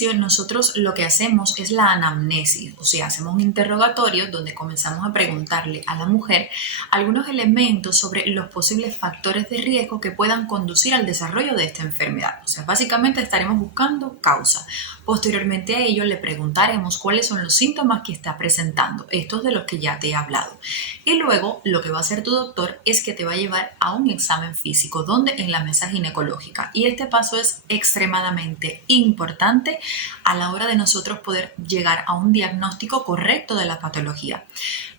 inicio nosotros lo que hacemos es la anamnesis, o sea, hacemos un interrogatorio donde comenzamos a preguntarle a la mujer algunos elementos sobre los posibles factores de riesgo que puedan conducir al desarrollo de esta enfermedad. O sea, básicamente estaremos buscando causa. Posteriormente a ello le preguntaremos cuáles son los síntomas que está presentando, estos de los que ya te he hablado. Y luego lo que va a hacer tu doctor es que te va a llevar a un examen físico, donde en la mesa ginecológica. Y este paso es extremadamente importante a la hora de nosotros poder llegar a un diagnóstico correcto de la patología.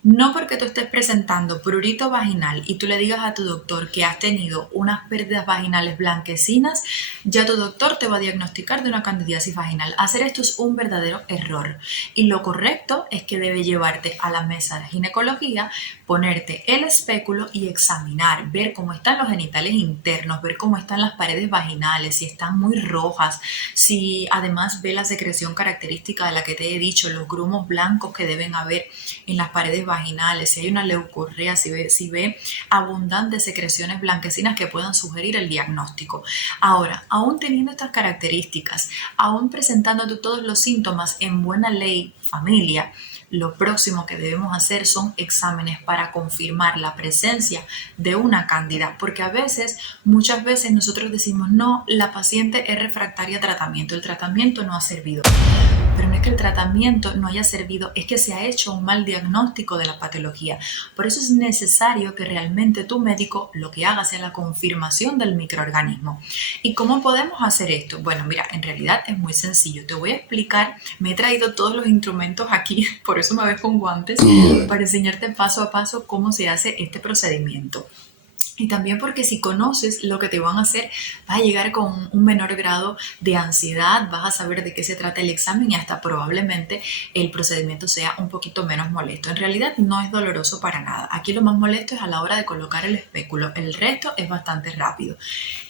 No porque tú estés presentando prurito vaginal y tú le digas a tu doctor que has tenido unas pérdidas vaginales blanquecinas, ya tu doctor te va a diagnosticar de una candidiasis vaginal. Hacer esto es un verdadero error. Y lo correcto es que debe llevarte a la mesa de ginecología, ponerte el espéculo y examinar, ver cómo están los genitales internos, ver cómo están las paredes vaginales, si están muy rojas, si además ve la secreción característica de la que te he dicho, los grumos blancos que deben haber en las paredes vaginales, si hay una leucorrea, si ve abundantes secreciones blanquecinas que puedan sugerir el diagnóstico. Ahora, aún teniendo estas características, aún presentando todos los síntomas en buena ley familia, lo próximo que debemos hacer son exámenes para confirmar la presencia de una cándida, porque muchas veces nosotros decimos, no, la paciente es refractaria a tratamiento, el tratamiento no ha servido. Pero no es que el tratamiento no haya servido, es que se ha hecho un mal diagnóstico de la patología. Por eso es necesario que realmente tu médico lo que haga sea la confirmación del microorganismo. ¿Y cómo podemos hacer esto? Bueno, mira, en realidad es muy sencillo. Te voy a explicar, me he traído todos los instrumentos aquí, por eso me ves con guantes, para enseñarte paso a paso cómo se hace este procedimiento. Y también porque si conoces lo que te van a hacer, vas a llegar con un menor grado de ansiedad, vas a saber de qué se trata el examen y hasta probablemente el procedimiento sea un poquito menos molesto. En realidad no es doloroso para nada. Aquí lo más molesto es a la hora de colocar el espéculo. El resto es bastante rápido.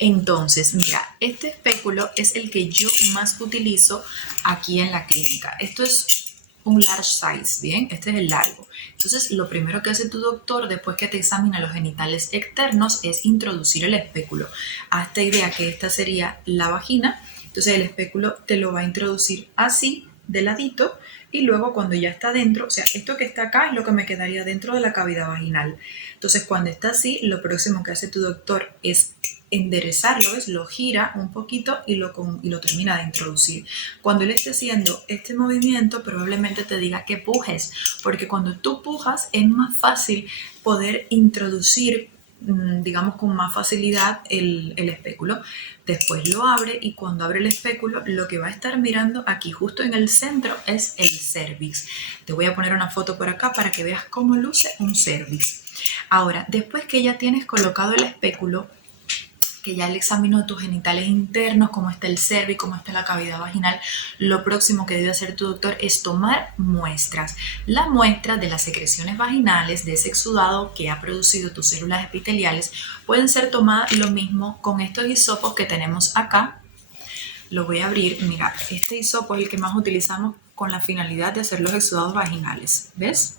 Entonces, mira, este espéculo es el que yo más utilizo aquí en la clínica. Esto es un large size, ¿bien? Este es el largo. Entonces, lo primero que hace tu doctor después que te examina los genitales externos es introducir el espéculo. Hazte idea que esta sería la vagina, entonces el espéculo te lo va a introducir así, de ladito, y luego cuando ya está dentro, o sea, esto que está acá es lo que me quedaría dentro de la cavidad vaginal. Entonces, cuando está así, lo próximo que hace tu doctor es enderezarlo, ¿ves? Lo gira un poquito y lo termina de introducir. Cuando él esté haciendo este movimiento, probablemente te diga que pujes, porque cuando tú pujas es más fácil poder introducir, digamos, con más facilidad el espéculo. Después lo abre y cuando abre el espéculo, lo que va a estar mirando aquí justo en el centro es el cervix. Te voy a poner una foto por acá para que veas cómo luce un cervix. Ahora, después que ya tienes colocado el espéculo, que ya le examinó tus genitales internos, cómo está el cervix, cómo está la cavidad vaginal, lo próximo que debe hacer tu doctor es tomar muestras. La muestra de las secreciones vaginales, de ese exudado que ha producido tus células epiteliales, pueden ser tomadas lo mismo con estos hisopos que tenemos acá. Lo voy a abrir. Mira, este hisopo es el que más utilizamos con la finalidad de hacer los exudados vaginales. ¿Ves?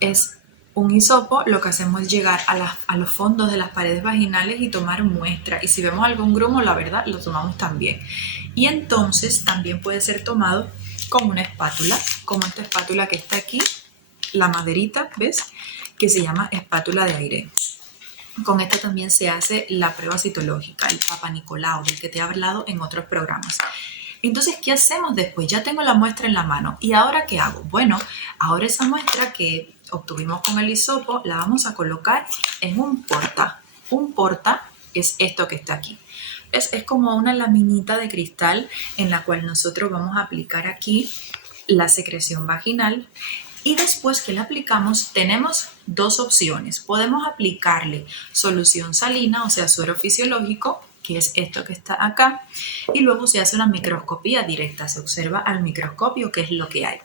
Es un hisopo, lo que hacemos es llegar a los fondos de las paredes vaginales y tomar muestra. Y si vemos algún grumo, la verdad, lo tomamos también. Y entonces también puede ser tomado con una espátula, como esta espátula que está aquí, la maderita, ¿ves? Que se llama espátula de aire. Con esta también se hace la prueba citológica, el Papa Nicolau, del que te he hablado en otros programas. Entonces, ¿qué hacemos después? Ya tengo la muestra en la mano. ¿Y ahora qué hago? Bueno, ahora esa muestra que obtuvimos con el hisopo la vamos a colocar en un porta. Un porta es esto que está aquí. Es como una laminita de cristal en la cual nosotros vamos a aplicar aquí la secreción vaginal. Y después que la aplicamos, tenemos dos opciones. Podemos aplicarle solución salina, o sea, suero fisiológico, que es esto que está acá, y luego se hace una microscopía directa, se observa al microscopio qué es lo que hay.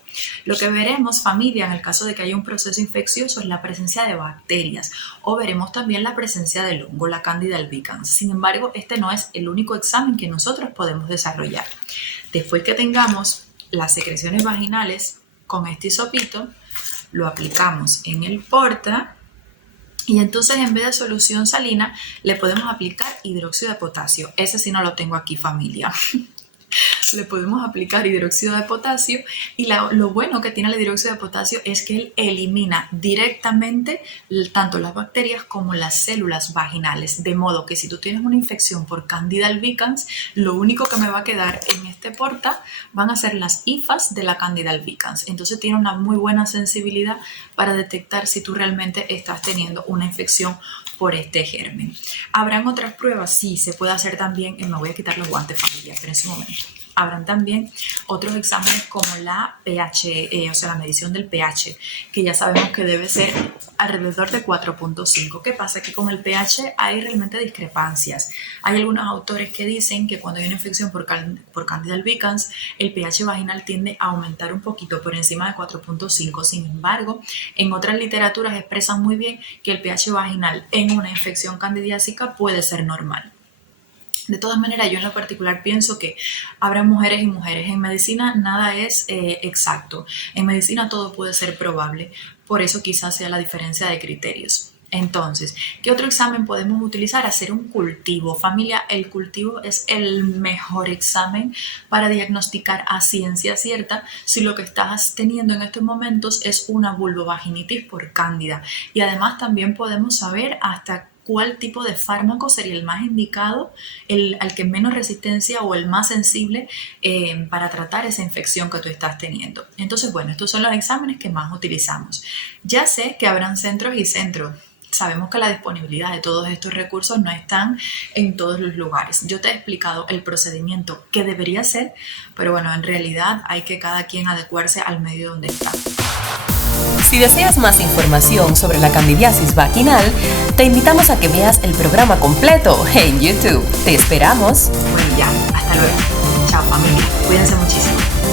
Lo que veremos, familia, en el caso de que haya un proceso infeccioso, es la presencia de bacterias, o veremos también la presencia del hongo, la Candida albicans. Sin embargo, este no es el único examen que nosotros podemos desarrollar. Después que tengamos las secreciones vaginales con este hisopito, lo aplicamos en el porta. Y entonces en vez de solución salina le podemos aplicar hidróxido de potasio. Ese sí no lo tengo aquí, familia. le podemos aplicar hidróxido de potasio y lo bueno que tiene el hidróxido de potasio es que él elimina directamente tanto las bacterias como las células vaginales, de modo que si tú tienes una infección por Candida albicans, lo único que me va a quedar en este porta van a ser las hifas de la Candida albicans. Entonces tiene una muy buena sensibilidad para detectar si tú realmente estás teniendo una infección por este germen. ¿Habrán otras pruebas? Sí, se puede hacer también. Me voy a quitar los guantes, familia, pero en ese momento. Habrán también otros exámenes como la pH, o sea, la medición del pH, que ya sabemos que debe ser alrededor de 4.5. ¿Qué pasa? Que con el pH hay realmente discrepancias. Hay algunos autores que dicen que cuando hay una infección por Candida albicans, el pH vaginal tiende a aumentar un poquito por encima de 4.5. Sin embargo, en otras literaturas expresan muy bien que el pH vaginal en una infección candidiásica puede ser normal. De todas maneras, yo en lo particular pienso que habrá mujeres y mujeres. En medicina nada es exacto. En medicina todo puede ser probable. Por eso quizás sea la diferencia de criterios. Entonces, ¿qué otro examen podemos utilizar? Hacer un cultivo. Familia, el cultivo es el mejor examen para diagnosticar a ciencia cierta si lo que estás teniendo en estos momentos es una vulvovaginitis por cándida. Y además también podemos saber hasta cuál tipo de fármaco sería el más indicado, al que menos resistencia o el más sensible para tratar esa infección que tú estás teniendo. Entonces, bueno, estos son los exámenes que más utilizamos. Ya sé que habrán centros y centros. Sabemos que la disponibilidad de todos estos recursos no están en todos los lugares. Yo te he explicado el procedimiento que debería ser, pero bueno, en realidad hay que cada quien adecuarse al medio donde está. Si deseas más información sobre la candidiasis vaginal, te invitamos a que veas el programa completo en YouTube. ¡Te esperamos! Bueno, ya, hasta luego. Chao, familia. Cuídense muchísimo.